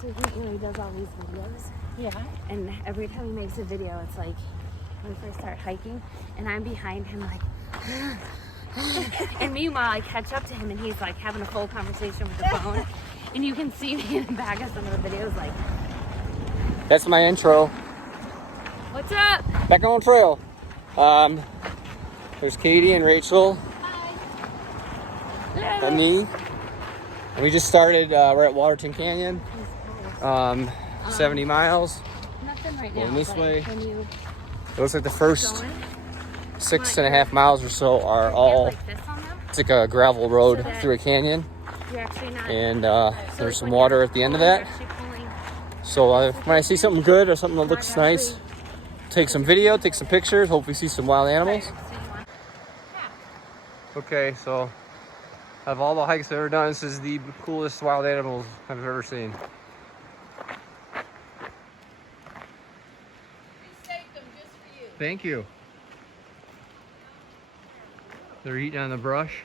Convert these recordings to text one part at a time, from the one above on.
So he does all these videos. Yeah. And every time he makes a video, it's like when we first start hiking, and I'm behind him like, and meanwhile I catch up to him, and he's like having a full conversation with the phone, and you can see me in the back of some of the videos like. That's my intro. What's up? Back on trail. There's Katie and Rachel. Hi. And me. And we just started, we're at Waterton Canyon. 70 miles. Nothing right now. Going this way. Can you It looks like the first going? 6.5 miles or so are all, Like this on them? it's like a gravel road So that- through a canyon. You're actually not. And so there's it's some like water you're at the end of pulling, that. you're actually pulling. So when I see something good or something that looks Not nice, actually- take some video, take some pictures, hopefully see some wild animals. So you want- Okay, so out of all the hikes I've ever done, this is the coolest wild animals I've ever seen. Thank you. They're eating on the brush.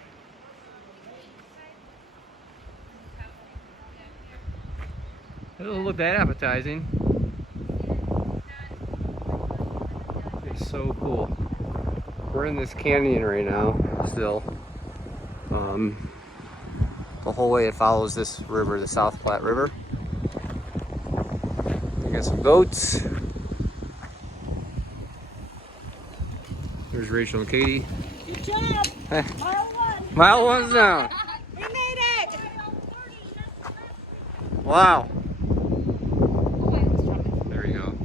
It doesn't look that appetizing. It's so cool. We're in this canyon right now, still. The whole way it follows this river, the South Platte River. We got some goats. There's Rachel and Katie. Good job. Mile 1. Mile 1's down. We made it. Wow. There you go.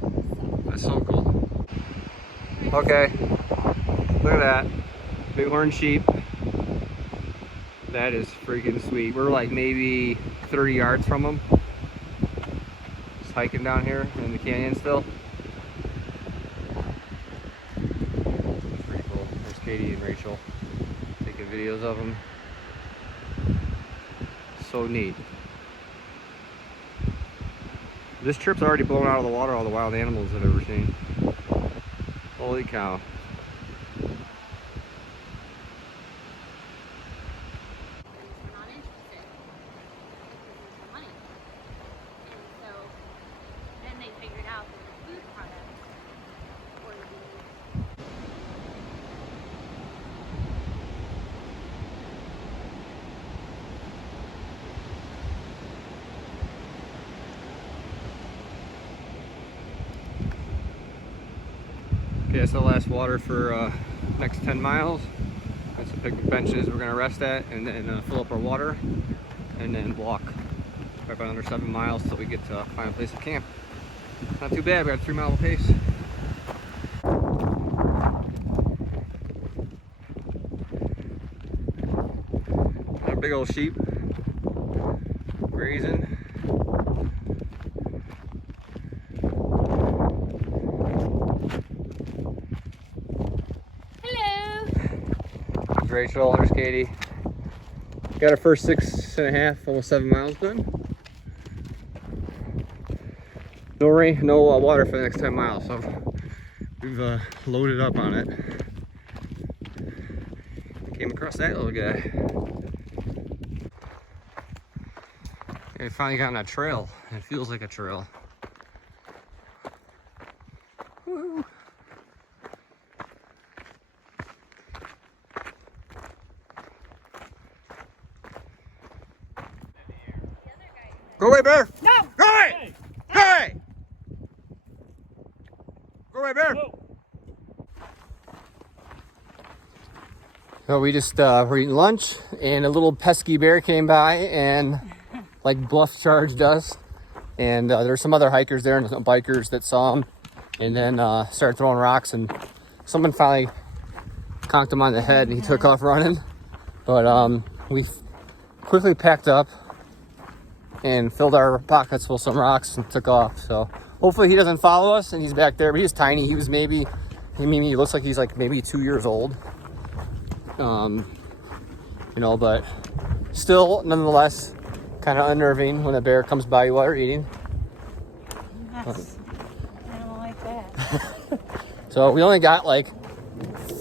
That's so cool. Okay. Look at that. Bighorn sheep. That is freaking sweet. We're like maybe 30 yards from them. Just hiking down here in the canyon still. That's pretty cool. There's Katie and Rachel taking videos of them. So neat. This trip's already blown out of the water all the wild animals I've ever seen. Holy cow. We're not interested because there's no money. And so then they figured out that the food products were the Okay, that's the last water for next 10 miles. That's the picnic benches we're gonna rest at, and then fill up our water, and then walk about another 7 miles till we get to find a place to camp. Not too bad, we got a 3-mile pace. Got a big old sheep grazing. Hello. There's Rachel, there's Katie. Got our first 6.5, almost 7 miles done. No rain, no water for the next 10 miles, so we've loaded up on it. Came across that little guy. And we finally got on a trail. It feels like a trail. Woo. Go away, bear! No. Go away! Go away! Go away, bear! So we just were eating lunch, and a little pesky bear came by and like bluff charged us. And there's some other hikers there and some bikers that saw him, and then started throwing rocks, and someone finally conked him on the head, and he took off running. But we quickly packed up and filled our pockets with some rocks and took off. So hopefully he doesn't follow us and he's back there, but he's tiny. He was maybe, I mean, he looks like he's like maybe 2 years old. You know, but still, nonetheless, kind of unnerving when a bear comes by you while you're eating. Yes. I don't like that. So we only got like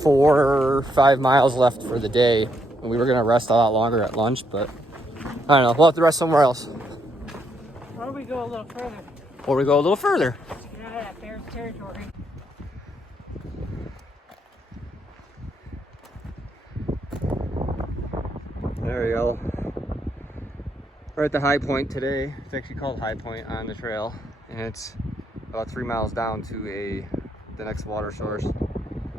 4 or 5 miles left for the day, and we were gonna rest a lot longer at lunch, but I don't know. We'll have to rest somewhere else. Where are we go a little further. Or we go a little further. Get out of that bear's territory. There we go. We're at the high point today. It's actually called High Point on the trail, and it's about 3 miles down to the next water source.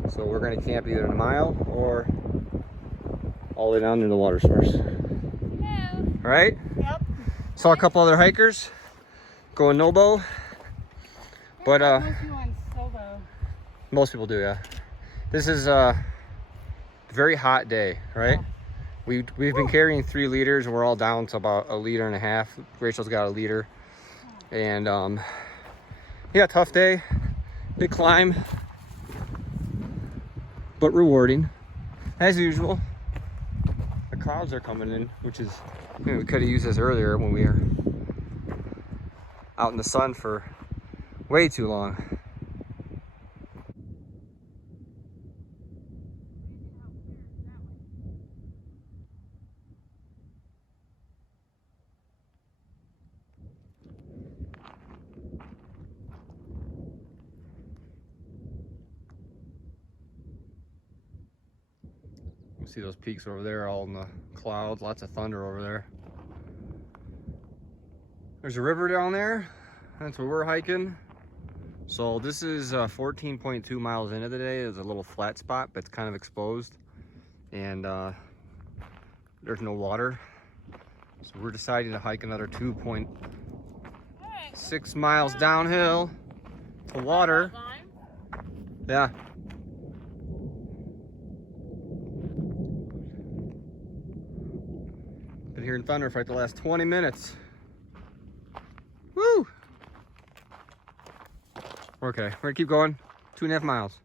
So we're gonna camp either in a mile or all the way down to the water source. No. All right? Yep. Saw a couple other hikers going Nobo, but Most you on solo. most people do, yeah. This is a very hot day, right? Yeah. We've been carrying 3 liters, and we're all down to about 1.5 liters. Rachel's got 1 liter, and yeah, tough day, big climb, but rewarding as usual. The clouds are coming in, which is, we could have used this earlier when we were out in the sun for way too long. See those peaks over there, all in the clouds, lots of thunder over there. There's a river down there. That's where we're hiking. So this is 14.2 miles into the day. There's a little flat spot, but it's kind of exposed, and there's no water. So we're deciding to hike another 2.6 miles downhill to water. Yeah. Been hearing thunder for like the last 20 minutes. Woo! Okay, we're gonna keep going. 2.5 miles.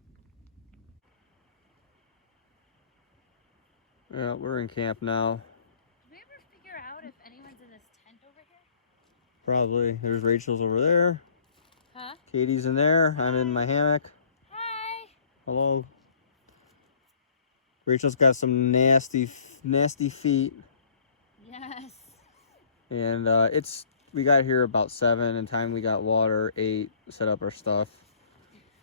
Yeah, we're in camp now. Did we ever figure out if anyone's in this tent over here? Probably. There's Rachel's over there. Huh? Katie's in there. I'm in my hammock. Hi. Hello. Rachel's got some nasty feet. Yes. And we got here about 7, and time we got water, 8, set up our stuff.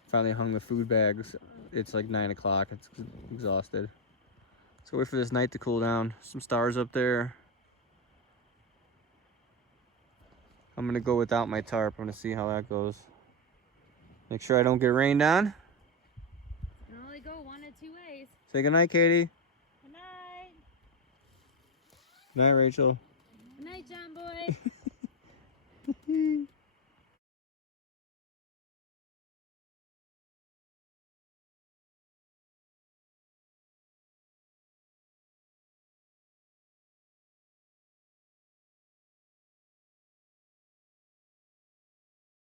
Finally hung the food bags. It's like 9 o'clock. It's exhausted. So wait for this night to cool down. Some stars up there. I'm gonna go without my tarp. I'm gonna see how that goes. Make sure I don't get rained on. You can only go one of 2 ways. Say goodnight, Katie. Good night. Good night, Rachel. Good night, John boy.